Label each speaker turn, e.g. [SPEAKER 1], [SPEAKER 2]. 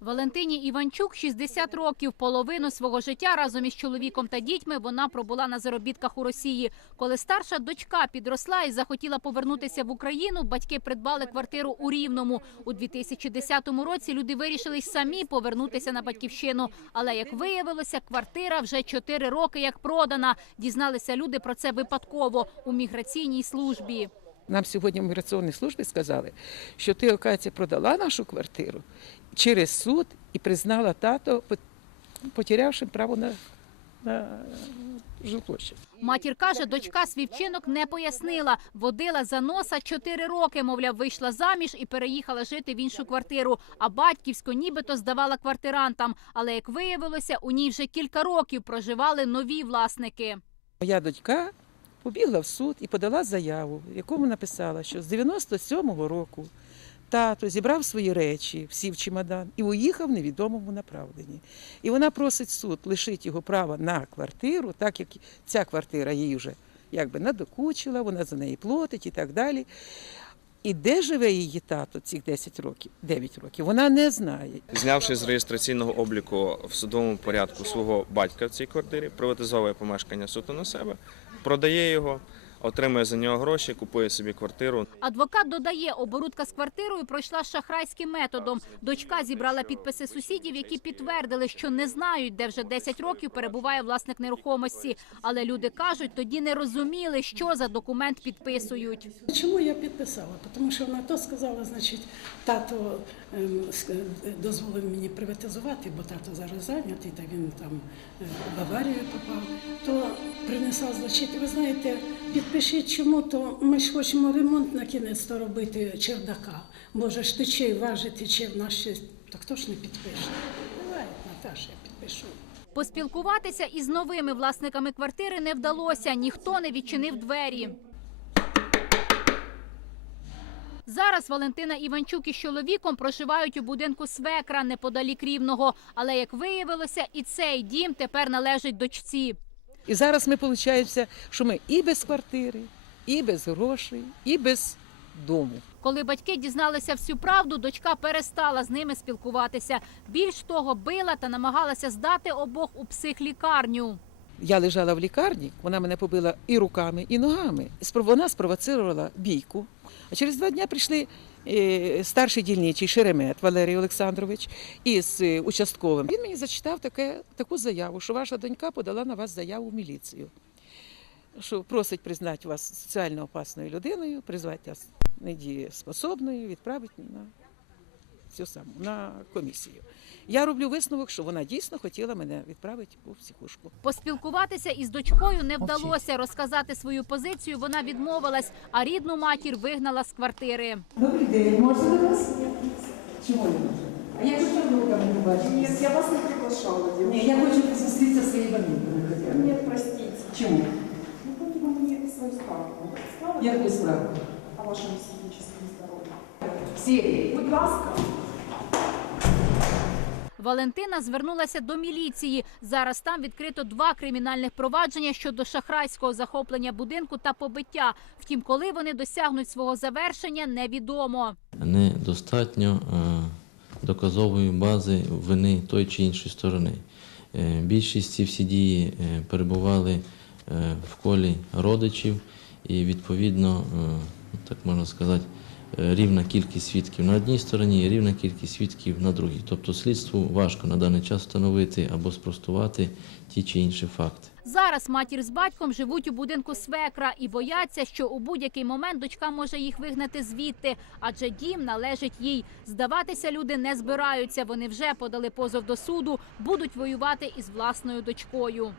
[SPEAKER 1] Валентині Іванчук 60 років. Половину свого життя разом із чоловіком та дітьми вона пробула на заробітках у Росії. Коли старша дочка підросла і захотіла повернутися в Україну, батьки придбали квартиру у Рівному. У 2010 році люди вирішили самі повернутися на батьківщину. Але як виявилося, квартира вже 4 роки як продана. Дізналися люди про це випадково у міграційній службі.
[SPEAKER 2] Нам сьогодні в міграційній службі сказали, що ти, оказується, продала нашу квартиру через суд і признала тато, пот- потерявши право на, на жилплощадь.
[SPEAKER 1] Матір каже, дочка свій вчинок не пояснила. Водила за носа чотири роки, мовляв, вийшла заміж і переїхала жити в іншу квартиру. А батьківську нібито здавала квартирантам. Але як виявилося, у ній вже кілька років проживали нові власники.
[SPEAKER 2] Моя дочка побігла в суд і подала заяву, в якому написала, що з 97-го року тато зібрав свої речі, всі в чемодан, і уїхав в невідомому направленні. І вона просить суд лишити його права на квартиру, так як ця квартира їй вже якби надокучила, вона за неї платить і так далі. І де живе її тато цих 10 років, 9 років, вона не знає.
[SPEAKER 3] Знявши з реєстраційного обліку в судовому порядку свого батька в цій квартирі, приватизовує помешкання суто на себе, продає його, отримує за нього гроші, купує собі квартиру.
[SPEAKER 1] Адвокат додає, оборудка з квартирою пройшла шахрайським методом. Дочка зібрала підписи сусідів, які підтвердили, що не знають, де вже 10 років перебуває власник нерухомості. Але люди кажуть, тоді не розуміли, що за документ підписують.
[SPEAKER 4] Чому я підписала? Тому що вона то сказала, значить, тато ем, ск- дозволив мені приватизувати, бо тато зараз зайнятий, та він там е, в аварію попав. То принесла, значить, ви знаєте, підпишіть чому, то ми ж хочемо ремонт на кінець робити чердака. Може ж тече, важить тече в нас щось. То хто ж не підпише? Давай, Наташа, я підпишу.
[SPEAKER 1] Поспілкуватися із новими власниками квартири не вдалося. Ніхто не відчинив двері. Зараз Валентина Іванчук із чоловіком проживають у будинку свекра неподалік рівного. Але як виявилося, і цей дім тепер належить дочці.
[SPEAKER 2] І зараз ми виходить, що ми і без квартири, і без грошей, і без дому.
[SPEAKER 1] Коли батьки дізналися всю правду, дочка перестала з ними спілкуватися. Більш того, била та намагалася здати обох у психлікарню.
[SPEAKER 2] Я лежала в лікарні, вона мене побила і руками, і ногами. Вона спровоцирувала бійку. А через два дні прийшли старший дільничий Шеремет Валерій Олександрович із е, участковим. Він мені зачитав таке, таку заяву, що ваша донька подала на вас заяву в міліцію. Що просить признати вас соціально опасною людиною, призвати вас недієспособною, відправити на цю саму на комісію. Я роблю висновок, що вона дійсно хотіла мене відправити у психушку.
[SPEAKER 1] Поспілкуватися із дочкою не вдалося. Розказати свою позицію вона відмовилась, а рідну матір вигнала з квартири.
[SPEAKER 5] Добрий день, можна до вас? Чому не можна? А я хочу друга не.
[SPEAKER 6] Нет, я вас не приглашала.
[SPEAKER 5] Ні, я хочу зустрітися зі своєю б.
[SPEAKER 6] Нет, простите.
[SPEAKER 5] Чому?
[SPEAKER 6] Ну, поэтому мне свою справку.
[SPEAKER 5] Яку справку?
[SPEAKER 6] о вашем психическом здоровье.
[SPEAKER 5] Всі.
[SPEAKER 6] Будь ласка.
[SPEAKER 1] Валентина звернулася до міліції. Зараз там відкрито два кримінальних провадження щодо шахрайського захоплення будинку та побиття. Втім, коли вони досягнуть свого завершення, невідомо.
[SPEAKER 7] недостатньо е, доказової бази вини тої чи іншої сторони. Е, Більшість ці всі дії е, перебували в колі родичів і відповідно, так можна сказати, рівна кількість свідків на одній стороні і рівна кількість свідків на другій. Тобто слідству важко на даний час встановити або спростувати ті чи інші факти.
[SPEAKER 1] Зараз матір з батьком живуть у будинку свекра і бояться, що у будь-який момент дочка може їх вигнати звідти, адже дім належить їй. Здаватися люди не збираються. Вони вже подали позов до суду, будуть воювати із власною дочкою.